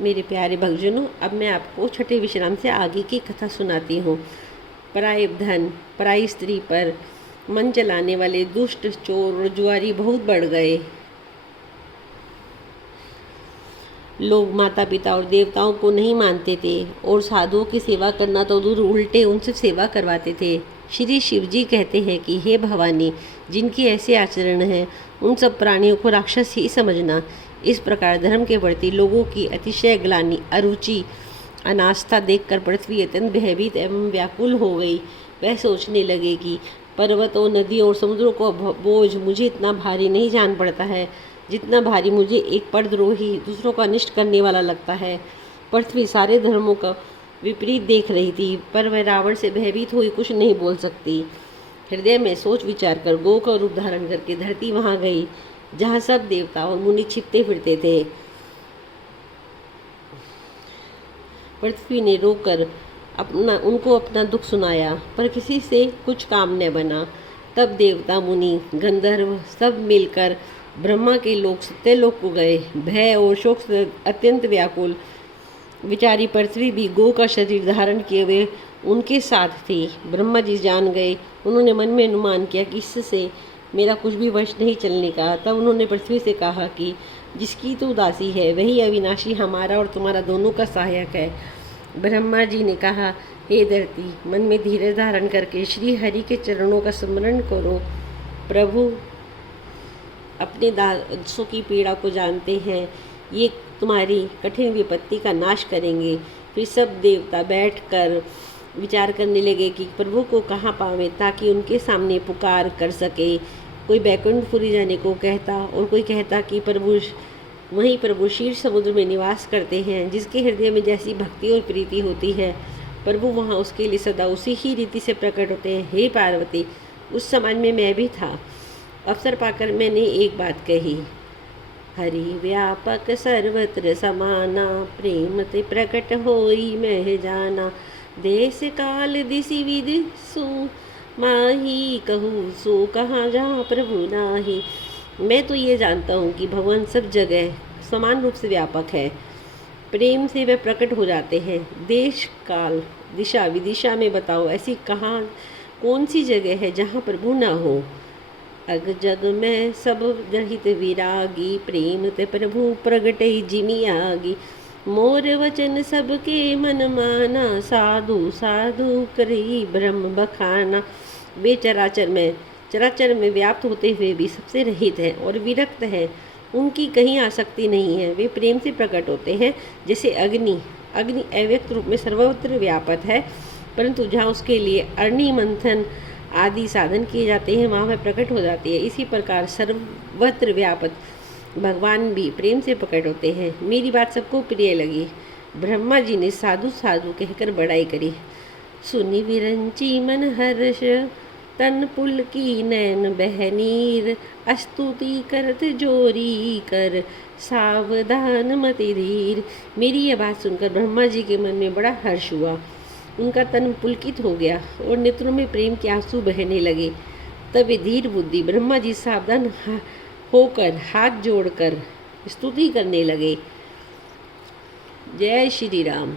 मेरे प्यारे भक्तजनों, अब मैं आपको छठे विश्राम से आगे की कथा सुनाती हूँ। पराए धन, पराई स्त्री पर मन चलाने वाले दुष्ट चोर और जुआरी बहुत बढ़ गए। लोग माता पिता और देवताओं को नहीं मानते थे और साधुओं की सेवा करना तो दूर, उल्टे उनसे सेवा करवाते थे। श्री शिव जी कहते हैं कि हे भवानी, जिनके ऐसे आचरण हैं उन सब प्राणियों को राक्षस ही समझना। इस प्रकार धर्म के प्रति लोगों की अतिशय ग्लानि, अरुचि, अनास्था देखकर पृथ्वी अत्यंत भयभीत एवं व्याकुल हो गई। वह सोचने लगे कि पर्वतों, नदियों और समुद्रों को बोझ मुझे इतना भारी नहीं जान पड़ता है जितना भारी मुझे एक परद्रोही, दूसरों का अनिष्ट करने वाला लगता है। पृथ्वी सारे धर्मों का विपरीत देख रही थी, पर वह रावण से भयभीत हुई कुछ नहीं बोल सकती। हृदय में सोच विचार कर गौ का रूप धारण करके धरती वहां गई जहाँ सब देवता और मुनि छिपते फिरते थे। पृथ्वी ने रोकर उनको अपना दुख सुनाया, पर किसी से कुछ काम न बना। तब देवता, मुनि, गंधर्व सब मिलकर ब्रह्मा के लोक सत्यलोक को गए। भय और शोक से अत्यंत व्याकुल विचारी पृथ्वी भी गौ का शरीर धारण किए हुए उनके साथ थी। ब्रह्मा जी जान गए। उन्होंने मन में अनुमान किया कि इससे मेरा कुछ भी वश नहीं चलने का। तब उन्होंने पृथ्वी से कहा कि जिसकी तू दासी है वही अविनाशी हमारा और तुम्हारा दोनों का सहायक है। ब्रह्मा जी ने कहा, हे धरती, मन में धीरज धारण करके श्री हरि के चरणों का स्मरण करो। प्रभु अपने दासों की पीड़ा को जानते हैं, ये तुम्हारी कठिन विपत्ति का नाश करेंगे। फिर सब देवता बैठकर विचार करने लगे कि प्रभु को कहाँ पावे ताकि उनके सामने पुकार कर सके। कोई बैकुंठपुरी जाने को कहता और कोई कहता कि प्रभु क्षीर समुद्र में निवास करते हैं। जिसके हृदय में जैसी भक्ति और प्रीति होती है, प्रभु वहाँ उसके लिए सदा उसी ही रीति से प्रकट होते हैं। हे पार्वती, उस समाज में मैं भी था। अवसर पाकर मैंने एक बात कही, हरि व्यापक सर्वत्र समाना, प्रेम ते प्रकट होई मैं जाना। देश काल दिशि विधि सु माही, कहूँ सो कहाँ जहाँ प्रभु नाही। मैं तो ये जानता हूँ कि भगवान सब जगह समान रूप से व्यापक है। प्रेम से वे प्रकट हो जाते हैं। देश, काल, दिशा, विदिशा में बताओ ऐसी कहाँ कौन सी जगह है जहाँ प्रभु ना हो। अग जग में सब रहित विरागी, प्रेम ते प्रभु प्रगटे जिमि आगी। मोर वचन सबके मन माना, साधु साधु करी ब्रह्म बखाना। वे चराचर में व्याप्त होते हुए भी सबसे रहित हैं और विरक्त हैं। उनकी कहीं आसक्ति नहीं है। वे प्रेम से प्रकट होते हैं जैसे अग्नि अव्यक्त रूप में सर्वत्र व्यापक है, परंतु जहाँ उसके लिए अग्नि मंथन आदि साधन किए जाते हैं वहाँ वह प्रकट हो जाती है। इसी प्रकार सर्वत्र व्यापक भगवान भी प्रेम से प्रकट होते हैं। मेरी बात सबको प्रिय लगी। ब्रह्मा जी ने साधु साधु कहकर बड़ाई करी। सुनि विरंची मन हर्ष, तन पुलकी नैन बहनीर। स्तुति करत जोरी कर, सावधान मति धीर। मेरी यह बात सुनकर ब्रह्मा जी के मन में बड़ा हर्ष हुआ। उनका तन पुलकित हो गया और नेत्रों में प्रेम के आंसू बहने लगे। तब वे धीर बुद्धि ब्रह्मा जी सावधान होकर हाथ जोड़कर स्तुति करने लगे। जय श्री राम।